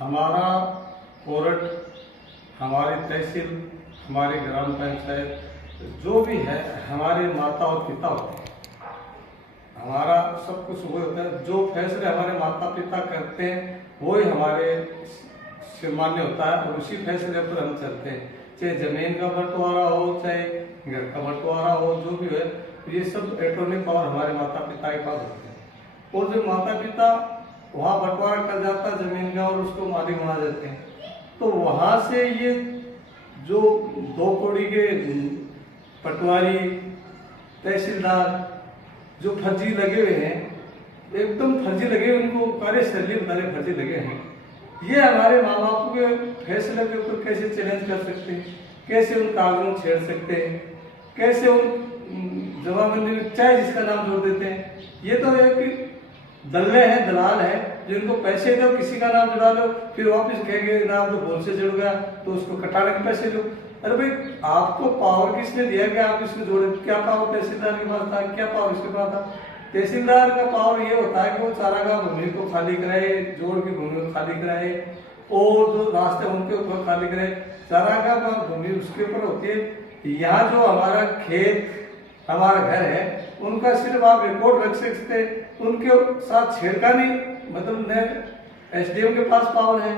हमारा कोर्ट, हमारी तहसील, हमारी ग्राम पंचायत जो भी है हमारे माता और पिता होते हैं। हमारा सब कुछ वो होता है, जो फैसले हमारे माता पिता करते हैं वही हमारे से मान्य होता है और उसी फैसले पर हम चलते हैं। चाहे जमीन का बंटवारा हो, चाहे घर का बंटवारा हो, जो भी है, तो ये सब एटॉर्नी पावर हमारे माता पिता के पास होते हैं। और जो माता पिता वहाँ बंटवारा कर जाता है जमीन का और उसको मालिक बना देते हैं, तो वहाँ से ये जो 2 कौड़ी के पटवारी, तहसीलदार जो फर्जी लगे हुए हैं, एकदम फर्जी लगे, उनको कार्यशैली बताने फर्जी लगे हैं, ये हमारे माँ बाप के फैसले के ऊपर कैसे चैलेंज कर सकते हैं, कैसे उन कागजों को छेड़ सकते हैं, कैसे उन जमाबंदी में चाहे जिसका नाम जोड़ देते हैं। ये तो एक दल्ले हैं, दलाल है, जिनको पैसे दो, किसी का नाम जुड़ा लो, फिर वापस कहेंगे नाम तो भूल से जुड़ गया तो उसको कटाने के पैसे लो। अरे भाई, आपको पावर किसने दिया कि आप इसको जोड़े? क्या पावर तहसीलदार के पास था? क्या पावर इसके पास था? तहसीलदार का पावर ये होता है कि वो चारागाह भूमि को खाली कराए, जोड़ की भूमि को खाली कराए और जो रास्ते उनके ऊपर खाली कराए। चारागाह भूमि उसके ऊपर होती है। यहाँ जो हमारा खेत, हमारा घर है, उनका सिर्फ आप रिकॉर्ड रख सकते, उनके साथ छेड़खानी, मतलब न एसडीएम के पास पावर है,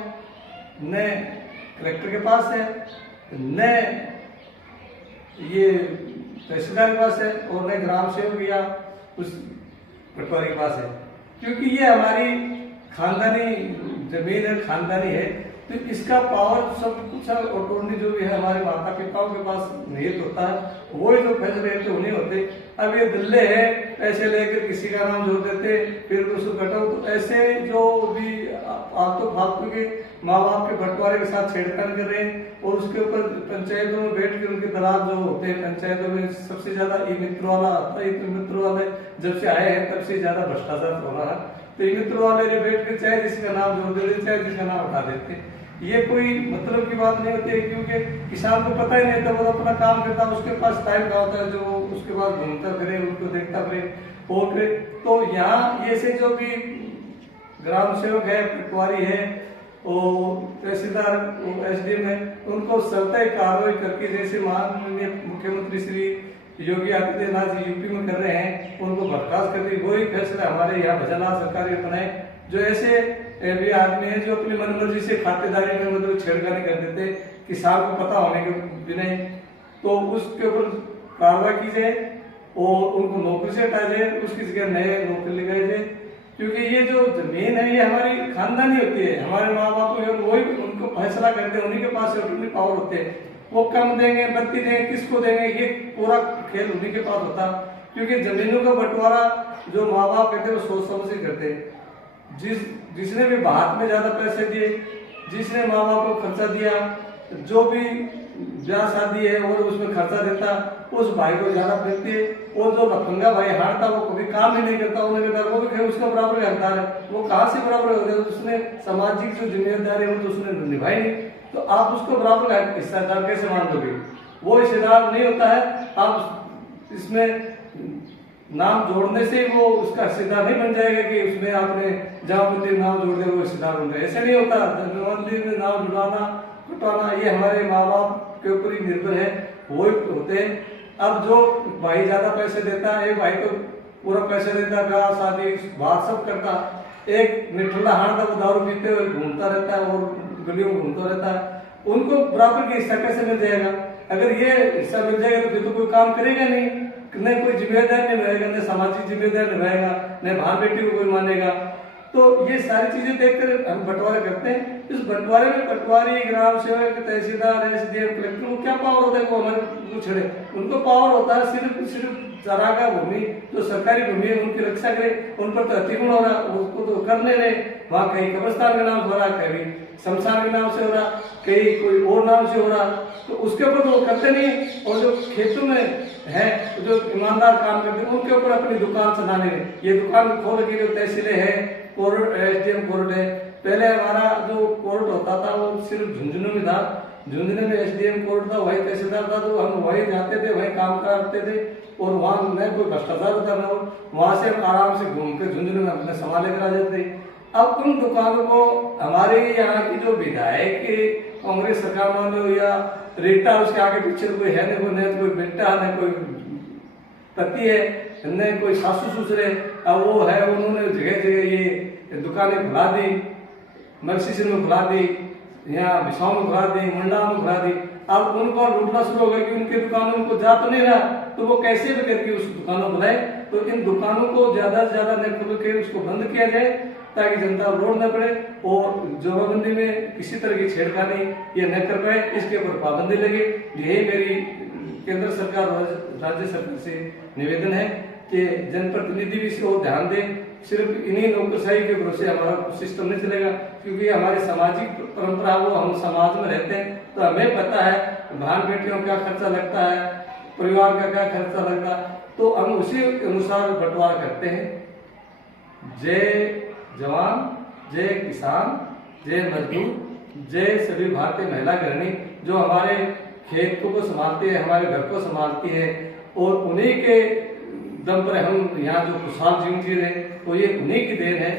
न कलेक्टर के पास है, न ये तहसीलदार के पास है और न ग्राम सेवक या उस पटवारी के पास है। क्योंकि ये हमारी खानदानी जमीन है, खानदानी है, तो इसका पावर सब कुछ ऑटोनॉमी जो भी है हमारे माता पिताओं के पास निहित होता है, वही जो फैसले तो नहीं होते। अब ये दल्ले हैं, पैसे लेकर किसी का नाम जोड़ देते, फिर उसको कटाओ, तो ऐसे जो भी आप तो फालतू के माँ बाप के बंटवारे के साथ छेड़छाड़ कर रहे हैं। और उसके ऊपर पंचायतों में बैठ कर उनके दलाल जो होते हैं, पंचायतों में सबसे ज्यादा ई मित्र वाला आता है। ई मित्र वाले जब से आए हैं तब से ज्यादा भ्रष्टाचार हो रहा है। तो ई मित्र वाले बैठ कर चाहे जिसका नाम जोड़ देते, चाहे जिसका नाम हटा देते, ये कोई मतलब की बात नहीं होती है। क्योंकि किसान को पता ही नहीं था, वो अपना काम करता है, उसके पास टाइम का होता है, जो उसके पास घूमता फिरे, उनको देखता फिरे और फिर। तो यहाँ ये से जो भी ग्राम सेवक है, पटवारी है और तहसीलदार, एसडीएम है, उनको सख्त कार्रवाई करके, जैसे माननीय मुख्यमंत्री श्री योगी आदित्यनाथ जी यूपी में कर रहे हैं, उनको बर्खास्त कर दी। वही फैसला हमारे यहाँ भजनलाल सरकार ने बनाए। जो ऐसे भी आदमी है जो अपनी मनमर्जी से खातेदारी में मतलब छेड़खानी कर देते, किसान को पता होने के बिना, तो उसके ऊपर कार्रवाई की जाए और उनको नौकरी से हटाया जाए, उसकी जगह नए नौकरी लगाई जाए। क्योंकि ये जो जमीन है ये हमारी खानदानी होती है, हमारे माँ बाप वही उनको फैसला करते हैं, उन्हीं के पास ऑटोनॉमी पावर होते हैं। वो कम देंगे, बत्ती देंगे, किसको देंगे, ये पूरा खेल उन्हीं के पास होता। क्योंकि जमीनों का बंटवारा जो माँ बाप कहते हैं वो सोच समझ से करते हैं। जिसने भी बात में ज्यादा पैसे दिए, जिसने माँ बाप को खर्चा दिया, जो भी ब्याह शादी है और उसमें खर्चा देता, उस भाई को ज्यादा मिलती है। और जो लफंगा भाई हारता, वो कभी काम ही नहीं करता, वो भी उसका बराबर हकदार है। वो कहाँ से बराबर हो गया? उसने सामाजिक जो जिम्मेदारी है वो तो उसने निभाई नहीं, तो आप उसको बराबर हिस्सेदार कैसे मान लोगे? वो हिस्सेदार नहीं होता है। आप इसमें नाम जोड़ने से वो उसका हिस्सेदार नहीं बन जाएगा कि उसमें आपने जमाबंदी नाम जोड़ दिया वो हिस्सेदार बन जाए, ऐसे नहीं होता। जमाबंदी में नाम जुड़ाना, कटाना, ये हमारे माँ बाप के ऊपर ही निर्भर है, वो होते हैं। अब जो भाई ज्यादा पैसे देता है, एक भाई को पूरा पैसे देता, ब्याह शादी बात सब करता, एक निठल्ला हारता, वो दारू पीते हुए घूमता रहता है और गलियों में घूमता रहता है, उनको बराबर का हिस्सा कैसे मिल जाएगा? अगर ये हिस्सा मिल जाएगा तो फिर तो कोई काम करेगा नहीं, न कोई जिम्मेदार निभाएगा, न सामाजिक जिम्मेदार निभाएगा, न भान बेटी को कोई मानेगा। तो ये सारी चीजें देखकर हम बंटवारा करते हैं। इस बंटवारे में पटवारी, ग्राम सेवक, तहसीलदार, एसडीएम, कलेक्टर को क्या पावर होता है? वो हमारे छेड़े, उनको पावर होता है सिर्फ चारागाह भूमि जो सरकारी भूमि है उनकी रक्षा करे, उन पर तो अतिक्रमण हो रहा, उसको तो करने रहे। वहाँ कहीं कब्रिस्तान के नाम से हो रहा, कहीं शमशान के नाम से हो रहा, कहीं कोई और नाम से हो रहा, तो उसके ऊपर तो वो करते नहीं। और जो खेतों में है, जो ईमानदार काम करते हैं, उनके ऊपर अपनी दुकान चलाने में, ये दुकान खोल के जो तहसीलें है, कोर्ट, एसडीएम कोर्ट है। पहले हमारा जो कोर्ट होता था वो सिर्फ झुंझुनू में था, झुंझुनू में एसडीएम कोर्ट था, वही तहसीलदार था, तो हम वही जाते थे, वही काम करते थे और वहाँ न कोई भ्रष्टाचार होता न। वहाँ से हम आराम से घूम के झुंझुनू में अपने सामान लेकर आ जाते। अब उन दुकानों को हमारे यहाँ की जो विधायक कांग्रेस सरकार मान लो या रेटा, उसके आगे पीछे कोई है न कोई बेटा न कोई पति है न कोई सासू ससुर है, अब वो है उन्होंने जगह जगह ये दुकानें खुला दी, मर्सीसर में खुला दी, यहाँ बिसाऊ में खुला दी, मंडा में खुला दी। अब उनको लूटना शुरू हो गया कि उनके दुकानों में जा तो नहीं रहा, तो वो कैसे भी करके उस दुकानों को बनाए। तो इन दुकानों को ज्यादा से ज्यादा न खुल के उसको बंद किया जाए ताकि जनता रोड न पड़े और जमाबंदी में किसी तरह की छेड़खानी ये न कर पाए, इसके ऊपर पाबंदी लगे। यही मेरी केंद्र सरकार और राज्य सरकार से निवेदन है कि जनप्रतिनिधि भी इसको ध्यान दें। सिर्फ इन्हीं नौकरशाही के भरोसे हमारा सिस्टम नहीं चलेगा, क्योंकि हमारी सामाजिक परंपरा वो हम समाज में रहते हैं तो हमें पता है बहन बेटियों का खर्चा लगता है, परिवार का क्या खर्चा लगता है, तो हम उसी अनुसार बंटवारा करते हैं। जय जवान, जय किसान, जय मजदूर, जय सभी भारतीय महिला गृहिणी जो हमारे खेतों को संभालती है, हमारे घर को संभालती है और उन्हीं के दम पर हम यहाँ जो खुशहाल जीवन जी रहे, तो ये उन्हीं की देन है।